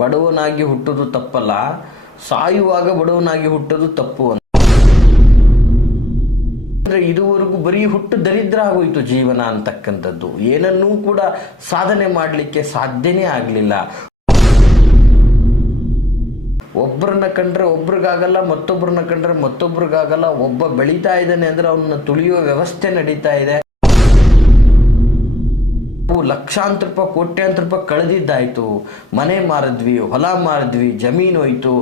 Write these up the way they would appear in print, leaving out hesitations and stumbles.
ಬಡವನಾಗಿ ಹುಟ್ಟೋದು ತಪ್ಪಲ್ಲ, ಸಾಯುವಾಗ ಬಡವನಾಗಿ ಹುಟ್ಟೋದು ತಪ್ಪು ಅಂತ. ಅಂದರೆ ಇದುವರೆಗೂ ಬರೀ ಹುಟ್ಟು ದರಿದ್ರ ಆಗೋಯ್ತು ಜೀವನ ಅಂತಕ್ಕಂಥದ್ದು. ಏನನ್ನೂ ಕೂಡ ಸಾಧನೆ ಮಾಡಲಿಕ್ಕೆ ಸಾಧ್ಯನೇ ಆಗಲಿಲ್ಲ. ಒಬ್ಬರನ್ನ ಕಂಡ್ರೆ ಒಬ್ರಿಗಾಗಲ್ಲ, ಮತ್ತೊಬ್ಬರನ್ನ ಕಂಡ್ರೆ ಮತ್ತೊಬ್ರಿಗಾಗಲ್ಲ. ಒಬ್ಬ ಬೆಳೀತಾ ಇದ್ದಾನೆ ಅಂದರೆ ಅವನ್ನ ತುಳಿಯುವ ವ್ಯವಸ್ಥೆ ನಡೀತಾ ಇದೆ. ಲಕ್ಷಾಂತರ ರೂಪಾಯಿ, ಕೋಟ್ಯಾಂತರ ರೂಪಾಯಿ ಕಳೆದಿದ್ದಾಯ್ತು. ಮನೆ ಮಾರಿದ್ವಿ, ಹೊಲ ಮಾರಿದ್ವಿ, ಜಮೀನು ಹೋಯ್ತು,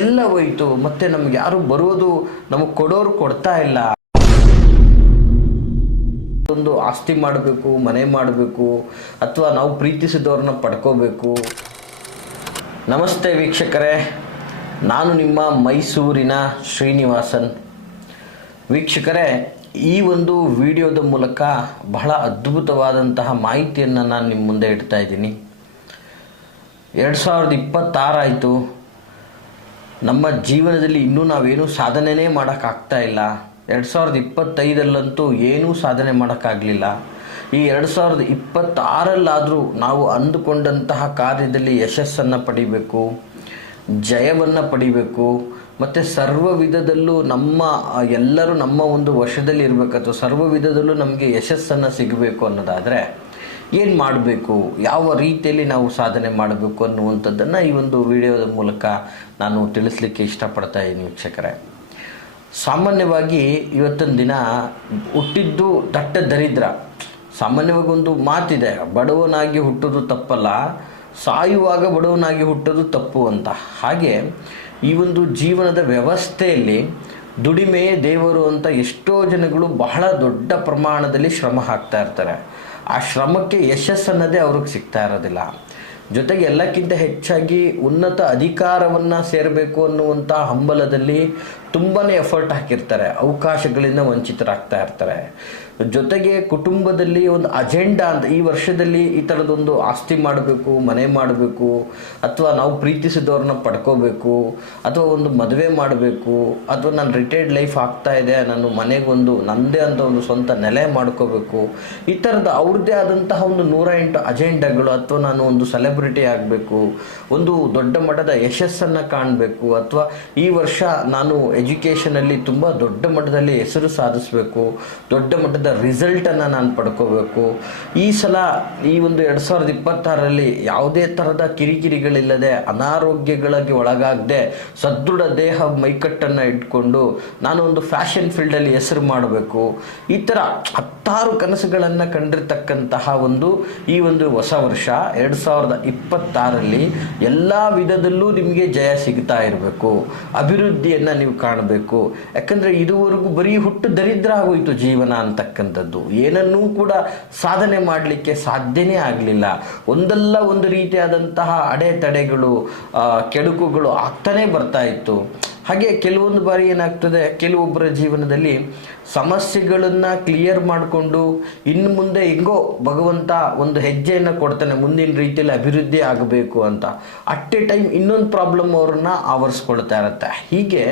ಎಲ್ಲ ಹೋಯ್ತು. ಮತ್ತೆ ನಮ್ಗೆ ಯಾರು ಬರೋದು, ನಮಗೆ ಕೊಡೋರು ಕೊಡ್ತಾ ಇಲ್ಲ. ಒಂದು ಆಸ್ತಿ ಮಾಡಬೇಕು, ಮನೆ ಮಾಡಬೇಕು, ಅಥವಾ ನಾವು ಪ್ರೀತಿಸಿದವ್ರನ್ನ ಪಡ್ಕೋಬೇಕು. ನಮಸ್ತೆ ವೀಕ್ಷಕರೇ, ನಾನು ನಿಮ್ಮ ಮೈಸೂರಿನ ಶ್ರೀನಿವಾಸನ್. ವೀಕ್ಷಕರೇ, ಈ ಒಂದು ವಿಡಿಯೋದ ಮೂಲಕ ಬಹಳ ಅದ್ಭುತವಾದಂತಹ ಮಾಹಿತಿಯನ್ನು ನಾನು ನಿಮ್ಮ ಮುಂದೆ ಇಡ್ತಾ ಇದ್ದೀನಿ. 2026 ಆಯಿತು. ನಮ್ಮ ಜೀವನದಲ್ಲಿ ಇನ್ನೂ ನಾವೇನೂ ಸಾಧನೆನೇ ಮಾಡೋಕ್ಕಾಗ್ತಾ ಇಲ್ಲ. 2025 ಏನೂ ಸಾಧನೆ ಮಾಡೋಕ್ಕಾಗಲಿಲ್ಲ. ಈ 2026 ನಾವು ಅಂದುಕೊಂಡಂತಹ ಕಾರ್ಯದಲ್ಲಿ ಯಶಸ್ಸನ್ನು ಪಡಿಬೇಕು, ಜಯವನ್ನು ಪಡಿಬೇಕು, ಮತ್ತು ಸರ್ವ ವಿಧದಲ್ಲೂ ಎಲ್ಲರೂ ನಮ್ಮ ಒಂದು ವಶದಲ್ಲಿ ಇರಬೇಕು, ಅಥವಾ ಸರ್ವ ವಿಧದಲ್ಲೂ ನಮಗೆ ಯಶಸ್ಸನ್ನು ಸಿಗಬೇಕು ಅನ್ನೋದಾದರೆ ಏನು ಮಾಡಬೇಕು, ಯಾವ ರೀತಿಯಲ್ಲಿ ನಾವು ಸಾಧನೆ ಮಾಡಬೇಕು ಅನ್ನುವಂಥದ್ದನ್ನು ಈ ಒಂದು ವಿಡಿಯೋದ ಮೂಲಕ ನಾನು ತಿಳಿಸ್ಲಿಕ್ಕೆ ಇಷ್ಟಪಡ್ತಾ ಇದ್ದೀನಿ ವೀಕ್ಷಕರೇ. ಸಾಮಾನ್ಯವಾಗಿ ಇವತ್ತಿನ ದಿನ ಹುಟ್ಟಿದ್ದು ದಟ್ಟ ದರಿದ್ರ. ಸಾಮಾನ್ಯವಾಗಿ ಒಂದು ಮಾತಿದೆ, ಬಡವನಾಗಿ ಹುಟ್ಟೋದು ತಪ್ಪಲ್ಲ, ಸಾಯುವಾಗ ಬಡವನಾಗಿ ಹುಟ್ಟೋದು ತಪ್ಪು ಅಂತ. ಹಾಗೆ ಈ ಒಂದು ಜೀವನದ ವ್ಯವಸ್ಥೆಯಲ್ಲಿ ದುಡಿಮೆಯೇ ದೇವರು ಅಂತ ಎಷ್ಟೋ ಜನಗಳು ಬಹಳ ದೊಡ್ಡ ಪ್ರಮಾಣದಲ್ಲಿ ಶ್ರಮ ಹಾಕ್ತಾ ಇರ್ತಾರೆ. ಆ ಶ್ರಮಕ್ಕೆ ಯಶಸ್ಸನ್ನದೇ ಅವ್ರಿಗೆ ಸಿಗ್ತಾ ಇರೋದಿಲ್ಲ. ಜೊತೆಗೆ ಎಲ್ಲಕ್ಕಿಂತ ಹೆಚ್ಚಾಗಿ ಉನ್ನತ ಅಧಿಕಾರವನ್ನು ಸೇರಬೇಕು ಅನ್ನುವಂಥ ಹಂಬಲದಲ್ಲಿ ತುಂಬಾ ಎಫರ್ಟ್ ಹಾಕಿರ್ತಾರೆ, ಅವಕಾಶಗಳಿಂದ ವಂಚಿತರಾಗ್ತಾ ಇರ್ತಾರೆ. ಜೊತೆಗೆ ಕುಟುಂಬದಲ್ಲಿ ಒಂದು ಅಜೆಂಡಾ ಅಂತ, ಈ ವರ್ಷದಲ್ಲಿ ಈ ಥರದೊಂದು ಆಸ್ತಿ ಮಾಡಬೇಕು, ಮನೆ ಮಾಡಬೇಕು, ಅಥವಾ ನಾವು ಪ್ರೀತಿಸಿದವ್ರನ್ನ ಪಡ್ಕೋಬೇಕು, ಅಥವಾ ಒಂದು ಮದುವೆ ಮಾಡಬೇಕು, ಅಥವಾ ನಾನು ರಿಟೈರ್ಡ್ ಲೈಫ್ ಆಗ್ತಾ ಇದೆ, ನಾನು ಮನೆಗೊಂದು ನನ್ನದೇ ಅಂತ ಒಂದು ಸ್ವಂತ ನೆಲೆ ಮಾಡ್ಕೋಬೇಕು, ಈ ಥರದ ಅವ್ರದ್ದೇ ಆದಂತಹ ಒಂದು 108 ಅಜೆಂಡಾಗಳು. ಅಥವಾ ನಾನು ಒಂದು ಸೆಲೆಬ್ರಿಟಿ ಆಗಬೇಕು, ಒಂದು ದೊಡ್ಡ ಮಟ್ಟದ ಯಶಸ್ಸನ್ನು ಕಾಣಬೇಕು, ಅಥವಾ ಈ ವರ್ಷ ನಾನು ಎಜುಕೇಷನಲ್ಲಿ ತುಂಬ ದೊಡ್ಡ ಮಟ್ಟದಲ್ಲಿ ಹೆಸರು ಸಾಧಿಸಬೇಕು, ದೊಡ್ಡ ಮಟ್ಟದ ರಿಸಲ್ಟನ್ನು ನಾನು ಪಡ್ಕೋಬೇಕು. ಈ ಸಲ ಈ ಒಂದು 2026 ಯಾವುದೇ ಥರದ ಕಿರಿಕಿರಿಗಳಿಲ್ಲದೆ, ಅನಾರೋಗ್ಯಗಳಿಗೆ ಒಳಗಾಗದೆ, ಸದೃಢ ದೇಹ ಮೈಕಟ್ಟನ್ನು ಇಟ್ಕೊಂಡು ನಾನು ಒಂದು ಫ್ಯಾಷನ್ ಫೀಲ್ಡಲ್ಲಿ ಹೆಸರು ಮಾಡಬೇಕು. ಈ ಥರ 10 ಕನಸುಗಳನ್ನು ಕಂಡಿರ್ತಕ್ಕಂತಹ ಈ ಒಂದು ಹೊಸ ವರ್ಷ 2026 ಎಲ್ಲ ವಿಧದಲ್ಲೂ ನಿಮಗೆ ಜಯ ಸಿಗ್ತಾ ಇರಬೇಕು, ಅಭಿವೃದ್ಧಿಯನ್ನು ನೀವು ಕಾಣಬೇಕು. ಯಾಕಂದರೆ ಇದುವರೆಗೂ ಬರೀ ಹುಟ್ಟು ದರಿದ್ರ ಆಗೋಯ್ತು ಜೀವನ ಅಂತಕ್ಕಂಥದ್ದು. ಏನನ್ನೂ ಕೂಡ ಸಾಧನೆ ಮಾಡಲಿಕ್ಕೆ ಸಾಧ್ಯನೇ ಆಗಲಿಲ್ಲ. ಒಂದಲ್ಲ ಒಂದು ರೀತಿಯಾದಂತಹ ಅಡೆತಡೆಗಳು, ಕೆಡುಕುಗಳು ಆಗ್ತಾನೆ ಬರ್ತಾ ಇತ್ತು. ಹಾಗೆ ಕೆಲವೊಂದು ಬಾರಿ ಏನಾಗ್ತದೆ, ಕೆಲವೊಬ್ಬರ ಜೀವನದಲ್ಲಿ ಸಮಸ್ಯೆಗಳನ್ನು ಕ್ಲಿಯರ್ ಮಾಡಿಕೊಂಡು ಇನ್ನು ಮುಂದೆ ಹೆಂಗೋ ಭಗವಂತ ಒಂದು ಹೆಜ್ಜೆಯನ್ನು ಕೊಡ್ತಾನೆ, ಮುಂದಿನ ರೀತಿಯಲ್ಲಿ ಅಭಿವೃದ್ಧಿ ಆಗಬೇಕು ಅಂತ. ಅಟ್ ಎ ಟೈಮ್ ಇನ್ನೊಂದು ಪ್ರಾಬ್ಲಮ್ ಅವ್ರನ್ನ ಆವರಿಸ್ಕೊಳ್ತಾ ಇರುತ್ತೆ. ಹೀಗೆ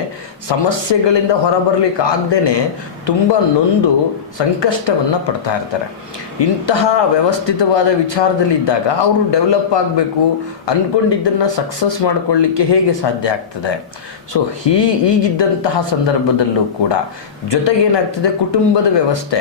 ಸಮಸ್ಯೆಗಳಿಂದ ಹೊರಬರಲಿಕ್ಕೆ ಆಗದೇ ತುಂಬ ನೊಂದು ಸಂಕಷ್ಟವನ್ನು ಪಡ್ತಾ ಇರ್ತಾರೆ. ಇಂತಹ ವ್ಯವಸ್ಥಿತವಾದ ವಿಚಾರದಲ್ಲಿದ್ದಾಗ ಅವರು ಡೆವಲಪ್ ಆಗಬೇಕು, ಅಂದ್ಕೊಂಡಿದ್ದನ್ನು ಸಕ್ಸಸ್ ಮಾಡಿಕೊಳ್ಳಿಕ್ಕೆ ಹೇಗೆ ಸಾಧ್ಯ ಆಗ್ತದೆ? ಸೊ ಈಗಿದ್ದಂತಹ ಸಂದರ್ಭದಲ್ಲೂ ಕೂಡ ಜೊತೆಗೇನಾಗ್ತದೆ, ಕುಟುಂಬದ ವ್ಯವಸ್ಥೆ,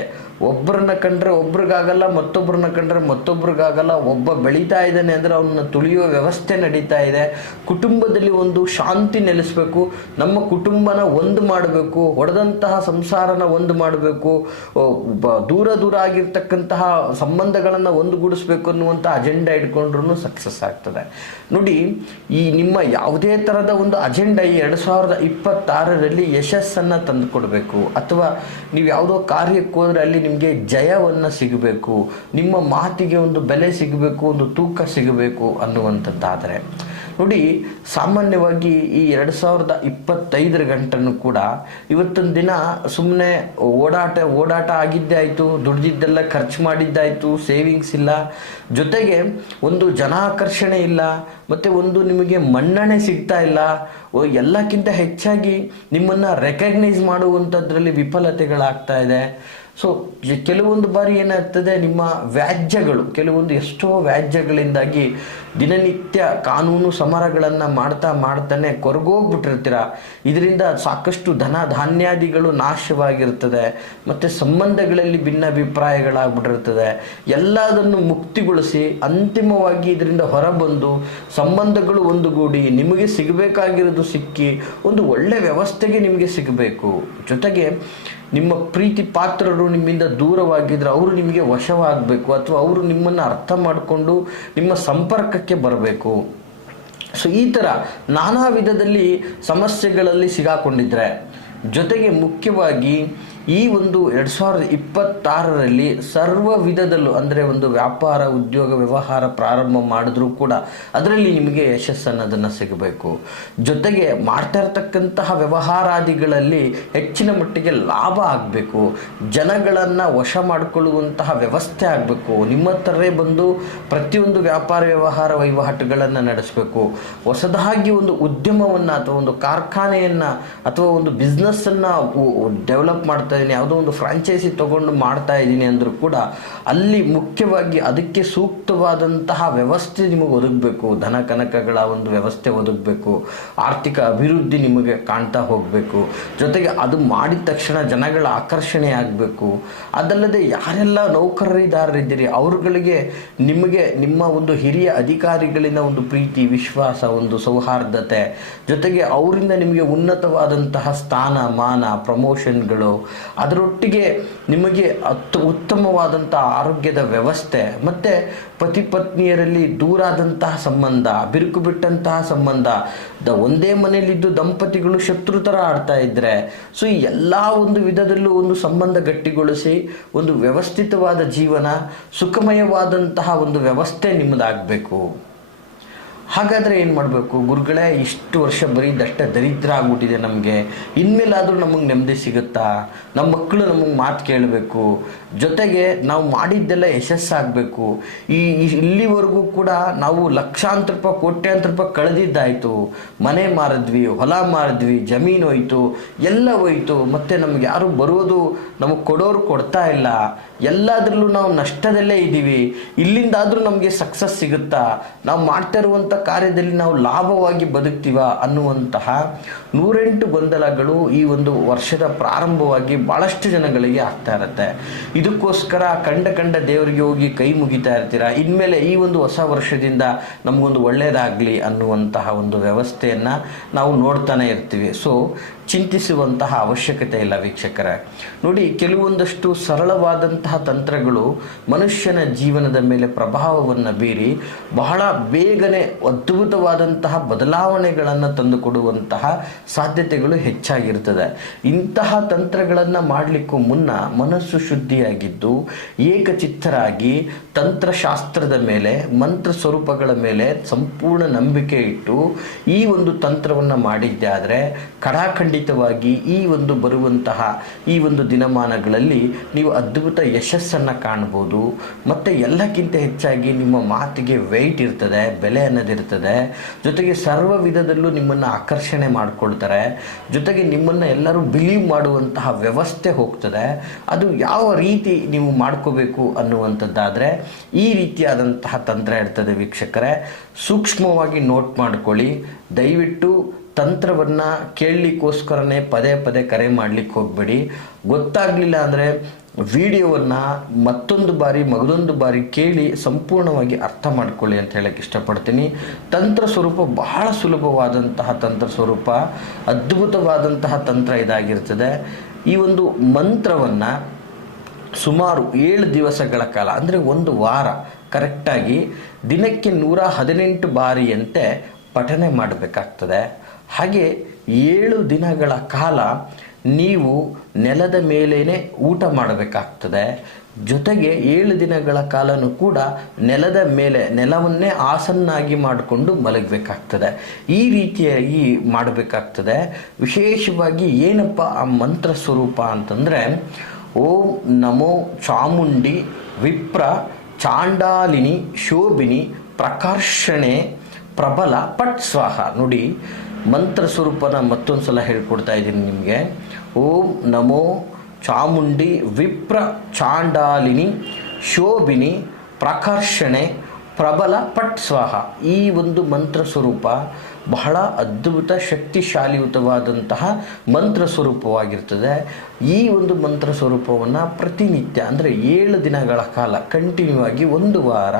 ಒಬ್ಬರನ್ನ ಕಂಡ್ರೆ ಒಬ್ರಿಗಾಗಲ್ಲ, ಮತ್ತೊಬ್ಬರನ್ನ ಕಂಡ್ರೆ ಮತ್ತೊಬ್ರಿಗಾಗಲ್ಲ. ಒಬ್ಬ ಬೆಳೀತಾ ಇದ್ದಾನೆ ಅಂದರೆ ಅವನ್ನ ತುಳಿಯುವ ವ್ಯವಸ್ಥೆ ನಡೀತಾ ಇದೆ. ಕುಟುಂಬದಲ್ಲಿ ಒಂದು ಶಾಂತಿ ನೆಲೆಸಬೇಕು, ನಮ್ಮ ಕುಟುಂಬನ ಒಂದು ಮಾಡಬೇಕು, ಹೊಡೆದಂತಹ ಸಂಸಾರನ ಒಂದು ಮಾಡಬೇಕು, ದೂರ ದೂರ ಆಗಿರ್ತಕ್ಕಂತಹ ಸಂಬಂಧಗಳನ್ನು ಒಂದುಗೂಡಿಸ್ಬೇಕು ಅನ್ನುವಂಥ ಅಜೆಂಡಾ ಇಟ್ಕೊಂಡ್ರೂ ಸಕ್ಸಸ್ ಆಗ್ತದೆ. ನೋಡಿ, ಈ ನಿಮ್ಮ ಯಾವುದೇ ಥರದ ಒಂದು ಅಜೆಂಡಾ ಈ 2026 ಯಶಸ್ಸನ್ನು ತಂದು ಕೊಡಬೇಕು, ಅಥವಾ ನೀವು ಯಾವುದೋ ಕಾರ್ಯಕ್ಕೆ ಹೋದರೆ ಅಲ್ಲಿ ನಿಮಗೆ ಜಯವನ್ನು ಸಿಗಬೇಕು, ನಿಮ್ಮ ಮಾತಿಗೆ ಒಂದು ಬೆಲೆ ಸಿಗಬೇಕು, ಒಂದು ತೂಕ ಸಿಗಬೇಕು ಅನ್ನುವಂಥದ್ದಾದರೆ ನೋಡಿ, ಸಾಮಾನ್ಯವಾಗಿ ಈ 2025 ಗಂಟನ್ನು ಕೂಡ ಇವತ್ತಿನ ದಿನ ಸುಮ್ಮನೆ ಓಡಾಟ ಆಗಿದ್ದೇ ಆಯಿತು, ದುಡ್ದಿದ್ದೆಲ್ಲ ಖರ್ಚು ಮಾಡಿದ್ದಾಯಿತು, ಸೇವಿಂಗ್ಸ್ ಇಲ್ಲ, ಜೊತೆಗೆ ಒಂದು ಜನಾಕರ್ಷಣೆ ಇಲ್ಲ, ಮತ್ತು ಒಂದು ನಿಮಗೆ ಮನ್ನಣೆ ಸಿಗ್ತಾ ಇಲ್ಲ. ಎಲ್ಲಕ್ಕಿಂತ ಹೆಚ್ಚಾಗಿ ನಿಮ್ಮನ್ನು ರೆಕಗ್ನೈಸ್ ಮಾಡುವಂಥದ್ರಲ್ಲಿ ವಿಫಲತೆಗಳಾಗ್ತಾ ಇದೆ. ಸೊ ಕೆಲವೊಂದು ಬಾರಿ ಏನಾಗ್ತದೆ, ನಿಮ್ಮ ವ್ಯಾಜ್ಯಗಳು, ಕೆಲವೊಂದು ಎಷ್ಟೋ ವ್ಯಾಜ್ಯಗಳಿಂದಾಗಿ ದಿನನಿತ್ಯ ಕಾನೂನು ಸಮರಗಳನ್ನು ಮಾಡ್ತಾನೆ ಕೊರಗೋಗ್ಬಿಟ್ಟಿರ್ತೀರ. ಇದರಿಂದ ಸಾಕಷ್ಟು ಧನ ಧಾನ್ಯಾದಿಗಳು ನಾಶವಾಗಿರ್ತದೆ, ಮತ್ತು ಸಂಬಂಧಗಳಲ್ಲಿ ಭಿನ್ನಾಭಿಪ್ರಾಯಗಳಾಗ್ಬಿಟ್ಟಿರ್ತದೆ. ಎಲ್ಲದನ್ನು ಮುಕ್ತಿಗೊಳಿಸಿ ಅಂತಿಮವಾಗಿ ಇದರಿಂದ ಹೊರಬಂದು ಸಂಬಂಧಗಳು ಒಂದುಗೂಡಿ ನಿಮಗೆ ಸಿಗಬೇಕಾಗಿರೋದು ಸಿಕ್ಕಿ ಒಂದು ಒಳ್ಳೆ ವ್ಯವಸ್ಥೆಗೆ ನಿಮಗೆ ಸಿಗಬೇಕು. ಜೊತೆಗೆ ನಿಮ್ಮ ಪ್ರೀತಿ ಪಾತ್ರರು ನಿಮ್ಮಿಂದ ದೂರವಾಗಿದ್ದರೆ ಅವರು ನಿಮಗೆ ವಶವಾಗಬೇಕು, ಅಥವಾ ಅವರು ನಿಮ್ಮನ್ನು ಅರ್ಥ ಮಾಡಿಕೊಂಡು ನಿಮ್ಮ ಸಂಪರ್ಕಕ್ಕೆ ಬರಬೇಕು. ಸೊ ಈ ಥರ ನಾನಾ ವಿಧದಲ್ಲಿ ಸಮಸ್ಯೆಗಳಲ್ಲಿ ಸಿಗಾಕೊಂಡಿದ್ರೆ, ಜೊತೆಗೆ ಮುಖ್ಯವಾಗಿ ಈ ಒಂದು 2026ರಲ್ಲಿ ಸರ್ವ ವಿಧದಲ್ಲೂ, ಅಂದರೆ ಒಂದು ವ್ಯಾಪಾರ ಉದ್ಯೋಗ ವ್ಯವಹಾರ ಪ್ರಾರಂಭ ಮಾಡಿದ್ರೂ ಕೂಡ ಅದರಲ್ಲಿ ನಿಮಗೆ ಯಶಸ್ಸು ಅನ್ನೋದನ್ನು ಸಿಗಬೇಕು. ಜೊತೆಗೆ ಮಾಡ್ತಾ ಇರ್ತಕ್ಕಂತಹ ವ್ಯವಹಾರಾದಿಗಳಲ್ಲಿ ಹೆಚ್ಚಿನ ಮಟ್ಟಿಗೆ ಲಾಭ ಆಗಬೇಕು, ಜನಗಳನ್ನು ವಶ ಮಾಡಿಕೊಳ್ಳುವಂತಹ ವ್ಯವಸ್ಥೆ ಆಗಬೇಕು. ನಿಮ್ಮ ಹತ್ರವೇ ಬಂದು ಪ್ರತಿಯೊಂದು ವ್ಯಾಪಾರ ವ್ಯವಹಾರ ವಹಿವಾಟುಗಳನ್ನು ನಡೆಸಬೇಕು. ಹೊಸದಾಗಿ ಒಂದು ಉದ್ಯಮವನ್ನು ಅಥವಾ ಒಂದು ಕಾರ್ಖಾನೆಯನ್ನು ಅಥವಾ ಒಂದು ಬಿಸ್ನೆಸ್ಸನ್ನು ಡೆವಲಪ್ ಮಾಡ್ತಾ ಇದ್ದೀನಿ, ಯಾವುದೋ ಒಂದು ಫ್ರಾಂಚೈಸಿ ತಗೊಂಡು ಮಾಡ್ತಾ ಇದ್ದೀನಿ ಅಂದರೂ ಕೂಡ ಅಲ್ಲಿ ಮುಖ್ಯವಾಗಿ ಅದಕ್ಕೆ ಸೂಕ್ತವಾದಂತಹ ವ್ಯವಸ್ಥೆ ನಿಮಗೆ ಒದಗಬೇಕು. ಧನ ಕನಕಗಳ ಒಂದು ವ್ಯವಸ್ಥೆ ಒದಗಬೇಕು, ಆರ್ಥಿಕ ಅಭಿವೃದ್ಧಿ ನಿಮಗೆ ಕಾಣ್ತಾ ಹೋಗಬೇಕು. ಜೊತೆಗೆ ಅದು ಮಾಡಿದ ತಕ್ಷಣ ಜನಗಳ ಆಕರ್ಷಣೆ ಆಗಬೇಕು. ಅದಲ್ಲದೆ ಯಾರೆಲ್ಲ ನೌಕರರಿದ್ದಾರಿದ್ದೀರಿ ಅವ್ರುಗಳಿಗೆ ನಿಮಗೆ ನಿಮ್ಮ ಒಂದು ಹಿರಿಯ ಅಧಿಕಾರಿಗಳಿಂದ ಒಂದು ಪ್ರೀತಿ, ವಿಶ್ವಾಸ, ಒಂದು ಸೌಹಾರ್ದತೆ, ಜೊತೆಗೆ ಅವರಿಂದ ನಿಮಗೆ ಉನ್ನತವಾದಂತಹ ಸ್ಥಾನ ಮಾನ, ಪ್ರಮೋಷನ್ಗಳು, ಅದರೊಟ್ಟಿಗೆ ನಿಮಗೆ ಉತ್ತಮವಾದಂಥ ಆರೋಗ್ಯದ ವ್ಯವಸ್ಥೆ, ಮತ್ತು ಪತಿ ಪತ್ನಿಯರಲ್ಲಿ ದೂರಾದಂತಹ ಸಂಬಂಧ, ಬಿರುಕು ಬಿಟ್ಟಂತಹ ಸಂಬಂಧ, ಒಂದೇ ಮನೆಯಲ್ಲಿದ್ದು ದಂಪತಿಗಳು ಶತ್ರು ಥರ ಆಡ್ತಾ ಇದ್ದರೆ, ಸೊ ಈ ಎಲ್ಲ ಒಂದು ವಿಧದಲ್ಲೂ ಒಂದು ಸಂಬಂಧ ಗಟ್ಟಿಗೊಳಿಸಿ ಒಂದು ವ್ಯವಸ್ಥಿತವಾದ ಜೀವನ, ಸುಖಮಯವಾದಂತಹ ಒಂದು ವ್ಯವಸ್ಥೆ ನಿಮ್ಮದಾಗಬೇಕು. ಹಾಗಾದರೆ ಏನು ಮಾಡಬೇಕು ಗುರುಗಳೇ? ಇಷ್ಟು ವರ್ಷ ಬರೀ ದರಿದ್ರ ಆಗ್ಬಿಟ್ಟಿದೆ ನಮಗೆ, ಇನ್ಮೇಲಾದರೂ ನಮಗೆ ನೆಮ್ಮದಿ ಸಿಗುತ್ತಾ? ನಮ್ಮ ಮಕ್ಕಳು ನಮಗೆ ಮಾತು ಕೇಳಬೇಕು, ಜೊತೆಗೆ ನಾವು ಮಾಡಿದ್ದೆಲ್ಲ ಯಶಸ್ಸಾಗಬೇಕು. ಇಲ್ಲಿವರೆಗೂ ಕೂಡ ನಾವು ಲಕ್ಷಾಂತರ ರೂಪಾಯಿ ಕೋಟ್ಯಾಂತರ ರೂಪಾಯಿ ಕಳೆದಿದ್ದಾಯಿತು, ಮನೆ ಮಾರಿದ್ವಿ, ಹೊಲ ಮಾರಿದ್ವಿ, ಜಮೀನು ಹೋಯ್ತು, ಎಲ್ಲ ಹೋಯ್ತು, ಮತ್ತು ನಮ್ಗೆ ಯಾರು ಬರೋದು, ನಮಗೆ ಕೊಡೋರು ಕೊಡ್ತಾ ಇಲ್ಲ, ಎಲ್ಲದರಲ್ಲೂ ನಾವು ನಷ್ಟದಲ್ಲೇ ಇದ್ದೀವಿ. ಇಲ್ಲಿಂದಾದರೂ ನಮಗೆ ಸಕ್ಸಸ್ ಸಿಗುತ್ತಾ? ನಾವು ಮಾಡ್ತಾ ಇರುವಂಥ ಕಾರ್ಯದಲ್ಲಿ ನಾವು ಲಾಭವಾಗಿ ಬದುಕ್ತೀವ ಅನ್ನುವಂತಹ 108 ಗೊಂದಲಗಳು ಈ ಒಂದು ವರ್ಷದ ಪ್ರಾರಂಭವಾಗಿ ಭಾಳಷ್ಟು ಜನಗಳಿಗೆ ಆಗ್ತಾ ಇರುತ್ತೆ. ಇದಕ್ಕೋಸ್ಕರ ಕಂಡ ದೇವರಿಗೆ ಹೋಗಿ ಕೈ ಮುಗಿತಾ ಇರ್ತೀರ. ಇನ್ಮೇಲೆ ಈ ಒಂದು ಹೊಸ ವರ್ಷದಿಂದ ನಮಗೊಂದು ಒಳ್ಳೆಯದಾಗಲಿ ಅನ್ನುವಂತಹ ಒಂದು ವ್ಯವಸ್ಥೆಯನ್ನು ನಾವು ನೋಡ್ತಾನೆ ಇರ್ತೀವಿ. ಸೊ ಚಿಂತಿಸುವಂತಹ ಅವಶ್ಯಕತೆ ಇಲ್ಲ ವೀಕ್ಷಕರೇ. ನೋಡಿ, ಕೆಲವೊಂದಷ್ಟು ಸರಳವಾದಂತಹ ತಂತ್ರಗಳು ಮನುಷ್ಯನ ಜೀವನದ ಮೇಲೆ ಪ್ರಭಾವವನ್ನು ಬೀರಿ ಬಹಳ ಬೇಗನೆ ಅದ್ಭುತವಾದಂತಹ ಬದಲಾವಣೆಗಳನ್ನು ತಂದುಕೊಡುವಂತಹ ಸಾಧ್ಯತೆಗಳು ಹೆಚ್ಚಾಗಿರ್ತದೆ. ಇಂತಹ ತಂತ್ರಗಳನ್ನು ಮಾಡಲಿಕ್ಕೂ ಮುನ್ನ ಮನಸ್ಸು ಶುದ್ಧಿಯಾಗಿದ್ದು ಏಕಚಿತ್ತರಾಗಿ ತಂತ್ರಶಾಸ್ತ್ರದ ಮೇಲೆ, ಮಂತ್ರ ಸ್ವರೂಪಗಳ ಮೇಲೆ ಸಂಪೂರ್ಣ ನಂಬಿಕೆ ಇಟ್ಟು ಈ ಒಂದು ತಂತ್ರವನ್ನು ಮಾಡಿದ್ದೆ ಆದರೆ ಖಂಡಿತವಾಗಿ ಈ ಒಂದು ಬರುವಂತಹ ಈ ಒಂದು ದಿನಮಾನಗಳಲ್ಲಿ ನೀವು ಅದ್ಭುತ ಯಶಸ್ಸನ್ನು ಕಾಣ್ಬೋದು. ಮತ್ತು ಎಲ್ಲಕ್ಕಿಂತ ಹೆಚ್ಚಾಗಿ ನಿಮ್ಮ ಮಾತಿಗೆ ವೆಯ್ಟ್ ಇರ್ತದೆ, ಬೆಲೆ ಅನ್ನೋದಿರ್ತದೆ. ಜೊತೆಗೆ ಸರ್ವ ವಿಧದಲ್ಲೂ ನಿಮ್ಮನ್ನು ಆಕರ್ಷಣೆ ಮಾಡಿಕೊಳ್ತಾರೆ. ಜೊತೆಗೆ ನಿಮ್ಮನ್ನು ಎಲ್ಲರೂ ಬಿಲೀವ್ ಮಾಡುವಂತಹ ವ್ಯವಸ್ಥೆ ಹೋಗ್ತದೆ. ಅದು ಯಾವ ರೀತಿ ನೀವು ಮಾಡ್ಕೋಬೇಕು ಅನ್ನುವಂಥದ್ದಾದರೆ ಈ ರೀತಿಯಾದಂತಹ ತಂತ್ರ ಇರ್ತದೆ ವೀಕ್ಷಕರೇ. ಸೂಕ್ಷ್ಮವಾಗಿ ನೋಟ್ ಮಾಡ್ಕೊಳ್ಳಿ. ದಯವಿಟ್ಟು ತಂತ್ರವನ್ನು ಕೇಳಲಿಕ್ಕೋಸ್ಕರನೇ ಪದೇ ಕರೆ ಮಾಡಲಿಕ್ಕೆ ಹೋಗಬೇಡಿ. ಗೊತ್ತಾಗಲಿಲ್ಲ ಅಂದರೆ ವಿಡಿಯೋವನ್ನು ಮತ್ತೊಂದು ಬಾರಿ ಕೇಳಿ ಸಂಪೂರ್ಣವಾಗಿ ಅರ್ಥ ಮಾಡ್ಕೊಳ್ಳಿ ಅಂತ ಹೇಳಕ್ಕೆ ಇಷ್ಟಪಡ್ತೀನಿ. ತಂತ್ರ ಸ್ವರೂಪ ಬಹಳ ಸುಲಭವಾದಂತಹ ತಂತ್ರ ಸ್ವರೂಪ, ಅದ್ಭುತವಾದಂತಹ ತಂತ್ರ ಇದಾಗಿರ್ತದೆ. ಈ ಒಂದು ಮಂತ್ರವನ್ನು ಸುಮಾರು 7 ದಿವಸಗಳ ಕಾಲ, ಅಂದರೆ ಒಂದು ವಾರ ಕರೆಕ್ಟಾಗಿ ದಿನಕ್ಕೆ 118 ಬಾರಿಯಂತೆ ಪಠನೆ ಮಾಡಬೇಕಾಗ್ತದೆ. ಹಾಗೆ 7 ದಿನಗಳ ಕಾಲ ನೀವು ನೆಲದ ಮೇಲೇ ಊಟ ಮಾಡಬೇಕಾಗ್ತದೆ. ಜೊತೆಗೆ 7 ದಿನಗಳ ಕಾಲನೂ ಕೂಡ ನೆಲದ ಮೇಲೆ, ನೆಲವನ್ನೇ ಆಸನ್ನಾಗಿ ಮಾಡಿಕೊಂಡು ಮಲಗಬೇಕಾಗ್ತದೆ. ಈ ರೀತಿಯಾಗಿ ಮಾಡಬೇಕಾಗ್ತದೆ. ವಿಶೇಷವಾಗಿ ಏನಪ್ಪ ಆ ಮಂತ್ರ ಸ್ವರೂಪ ಅಂತಂದರೆ, ಓಂ ನಮೋ ಚಾಮುಂಡಿ ವಿಪ್ರ ಚಾಂಡಾಲಿನಿ ಶೋಭಿನಿ ಪ್ರಕರ್ಷಣೆ ಪ್ರಬಲ ಪಟ್ ಸ್ವಾಹ. ನೋಡಿ, ಮಂತ್ರ ಸ್ವರೂಪನ ಮತ್ತೊಂದು ಸಲ ಹೇಳ್ಕೊಡ್ತಾ ಇದ್ದೀನಿ ನಿಮಗೆ. ಓಂ ನಮೋ ಚಾಮುಂಡಿ ವಿಪ್ರ ಚಾಂಡಾಲಿನಿ ಶೋಭಿನಿ ಪ್ರಕರ್ಷಣೆ ಪ್ರಬಲ ಪಟ್ ಸ್ವಾಹ. ಈ ಒಂದು ಮಂತ್ರ ಸ್ವರೂಪ ಬಹಳ ಅದ್ಭುತ ಶಕ್ತಿಶಾಲಿಯುತವಾದಂತಹ ಮಂತ್ರ ಸ್ವರೂಪವಾಗಿರ್ತದೆ. ಈ ಒಂದು ಮಂತ್ರ ಸ್ವರೂಪವನ್ನು ಪ್ರತಿನಿತ್ಯ ಅಂದರೆ 7 ದಿನಗಳ ಕಾಲ ಕಂಟಿನ್ಯೂ ಆಗಿ 1 ವಾರ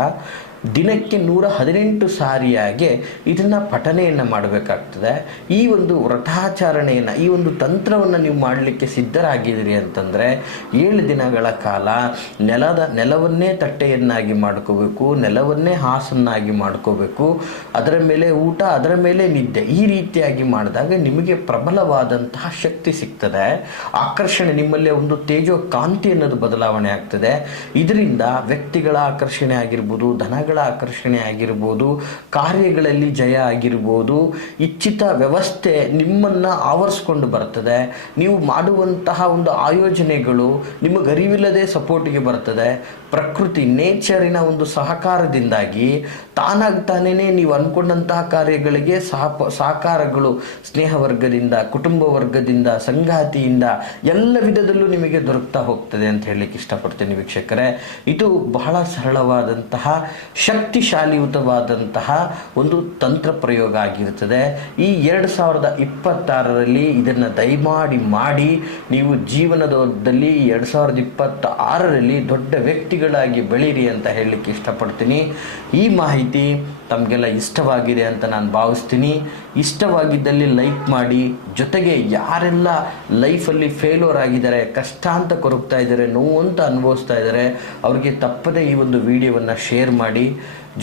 ದಿನಕ್ಕೆ 118 ಸಾರಿಯಾಗಿ ಇದನ್ನು ಪಠನೆಯನ್ನು ಮಾಡಬೇಕಾಗ್ತದೆ. ಈ ಒಂದು ವ್ರತಾಚರಣೆಯನ್ನು, ಈ ಒಂದು ತಂತ್ರವನ್ನು ನೀವು ಮಾಡಲಿಕ್ಕೆ ಸಿದ್ಧರಾಗಿದ್ದೀರಿ ಅಂತಂದರೆ 7 ದಿನಗಳ ಕಾಲ ನೆಲವನ್ನೇ ತಟ್ಟೆಯನ್ನಾಗಿ ಮಾಡ್ಕೋಬೇಕು, ನೆಲವನ್ನೇ ಹಾಸನ್ನಾಗಿ ಮಾಡ್ಕೋಬೇಕು, ಅದರ ಮೇಲೆ ಊಟ, ಅದರ ಮೇಲೆ ನಿದ್ದೆ. ಈ ರೀತಿಯಾಗಿ ಮಾಡಿದಾಗ ನಿಮಗೆ ಪ್ರಬಲವಾದಂತಹ ಶಕ್ತಿ ಸಿಗ್ತದೆ. ಆಕರ್ಷಣೆ, ನಿಮ್ಮಲ್ಲಿ ಒಂದು ತೇಜೋ ಕಾಂತಿ ಅನ್ನೋದು ಬದಲಾವಣೆ ಆಗ್ತದೆ. ಇದರಿಂದ ವ್ಯಕ್ತಿಗಳ ಆಕರ್ಷಣೆ ಆಗಿರ್ಬೋದು, ಧನಗಳ ಆಕರ್ಷಣೆ ಆಗಿರ್ಬೋದು, ಕಾರ್ಯಗಳಲ್ಲಿ ಜಯ ಆಗಿರ್ಬೋದು, ಇಚ್ಛಿತ ವ್ಯವಸ್ಥೆ ನಿಮ್ಮನ್ನು ಆವರಿಸ್ಕೊಂಡು ಬರ್ತದೆ. ನೀವು ಮಾಡುವಂತಹ ಒಂದು ಆಯೋಜನೆಗಳು ನಿಮಗೆ ಅರಿವಿಲ್ಲದೆ ಸಪೋರ್ಟಿಗೆ ಬರ್ತದೆ. ಪ್ರಕೃತಿ, ನೇಚರಿನ ಒಂದು ಸಹಕಾರದಿಂದಾಗಿ ತಾನಾಗ್ತಾನೇ ನೀವು ಅಂದ್ಕೊಂಡಂತಹ ಕಾರ್ಯಗಳಿಗೆ ಸಹಕಾರಗಳು ಸ್ನೇಹ ವರ್ಗದಿಂದ, ಕುಟುಂಬ ವರ್ಗದಿಂದ, ಸಂಗಾತಿಯಿಂದ ಎಲ್ಲ ವಿಧದಲ್ಲೂ ನಿಮಗೆ ದೊರಕ್ತಾ ಹೋಗ್ತದೆ ಅಂತ ಹೇಳಲಿಕ್ಕೆ ಇಷ್ಟಪಡ್ತೀನಿ ವೀಕ್ಷಕರೇ. ಇದು ಬಹಳ ಸರಳವಾದಂತಹ ಶಕ್ತಿಶಾಲಿಯುತವಾದಂತಹ ಒಂದು ತಂತ್ರ ಪ್ರಯೋಗ ಆಗಿರ್ತದೆ. ಈ 2026ರಲ್ಲಿ ಇದನ್ನು ದಯಮಾಡಿ ಮಾಡಿ ನೀವು ಜೀವನದಲ್ಲಿ 2026ರಲ್ಲಿ ದೊಡ್ಡ ವ್ಯಕ್ತಿಗಳಾಗಿ ಬೆಳೀರಿ ಅಂತ ಹೇಳಲಿಕ್ಕೆ ಇಷ್ಟಪಡ್ತೀನಿ. ಈ ಮಾಹಿತಿ ತಮಗೆಲ್ಲ ಇಷ್ಟವಾಗಿದೆ ಅಂತ ನಾನು ಭಾವಿಸ್ತೀನಿ. ಇಷ್ಟವಾಗಿದ್ದಲ್ಲಿ ಲೈಕ್ ಮಾಡಿ. ಜೊತೆಗೆ ಯಾರೆಲ್ಲ ಲೈಫಲ್ಲಿ ಫೇಲ್ಯೂರ್ ಆಗಿದ್ದಾರೆ, ಕಷ್ಟ ಅಂತ ಕೊರಗ್ತಾ ಇದ್ದಾರೆ, ನೋವು ಅಂತ ಅನುಭವಿಸ್ತಾ ಇದ್ದಾರೆ, ಅವ್ರಿಗೆ ತಪ್ಪದೇ ಈ ಒಂದು ವಿಡಿಯೋವನ್ನು ಶೇರ್ ಮಾಡಿ.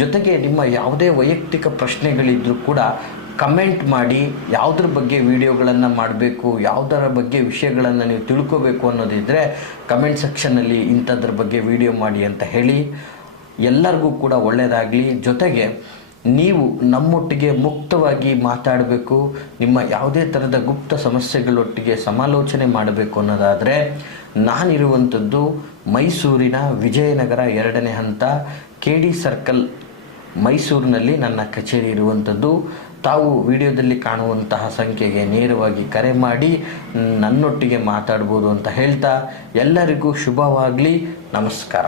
ಜೊತೆಗೆ ನಿಮ್ಮ ಯಾವುದೇ ವೈಯಕ್ತಿಕ ಪ್ರಶ್ನೆಗಳಿದ್ದರೂ ಕೂಡ ಕಮೆಂಟ್ ಮಾಡಿ. ಯಾವುದ್ರ ಬಗ್ಗೆ ವಿಡಿಯೋಗಳನ್ನು ಮಾಡಬೇಕು, ಯಾವುದರ ಬಗ್ಗೆ ವಿಷಯಗಳನ್ನು ನೀವು ತಿಳ್ಕೋಬೇಕು ಅನ್ನೋದಿದ್ದರೆ ಕಮೆಂಟ್ ಸೆಕ್ಷನ್ನಲ್ಲಿ ಇಂಥದ್ರ ಬಗ್ಗೆ ವಿಡಿಯೋ ಮಾಡಿ ಅಂತ ಹೇಳಿ. ಎಲ್ಲರಿಗೂ ಕೂಡ ಒಳ್ಳೆಯದಾಗಲಿ. ಜೊತೆಗೆ ನೀವು ನಮ್ಮೊಟ್ಟಿಗೆ ಮುಕ್ತವಾಗಿ ಮಾತಾಡಬೇಕು, ನಿಮ್ಮ ಯಾವುದೇ ಥರದ ಗುಪ್ತ ಸಮಸ್ಯೆಗಳೊಟ್ಟಿಗೆ ಸಮಾಲೋಚನೆ ಮಾಡಬೇಕು ಅನ್ನೋದಾದರೆ ನಾನಿರುವಂಥದ್ದು ಮೈಸೂರಿನ ವಿಜಯನಗರ 2ನೇ ಹಂತ KD ಸರ್ಕಲ್ ಮೈಸೂರಿನಲ್ಲಿ ನನ್ನ ಕಚೇರಿ ಇರುವಂಥದ್ದು. ತಾವು ವಿಡಿಯೋದಲ್ಲಿ ಕಾಣುವಂತಹ ಸಂಖ್ಯೆಗೆ ನೇರವಾಗಿ ಕರೆ ಮಾಡಿ ನನ್ನೊಟ್ಟಿಗೆ ಮಾತಾಡ್ಬೋದು ಅಂತ ಹೇಳ್ತಾ ಎಲ್ಲರಿಗೂ ಶುಭವಾಗಲಿ. ನಮಸ್ಕಾರ.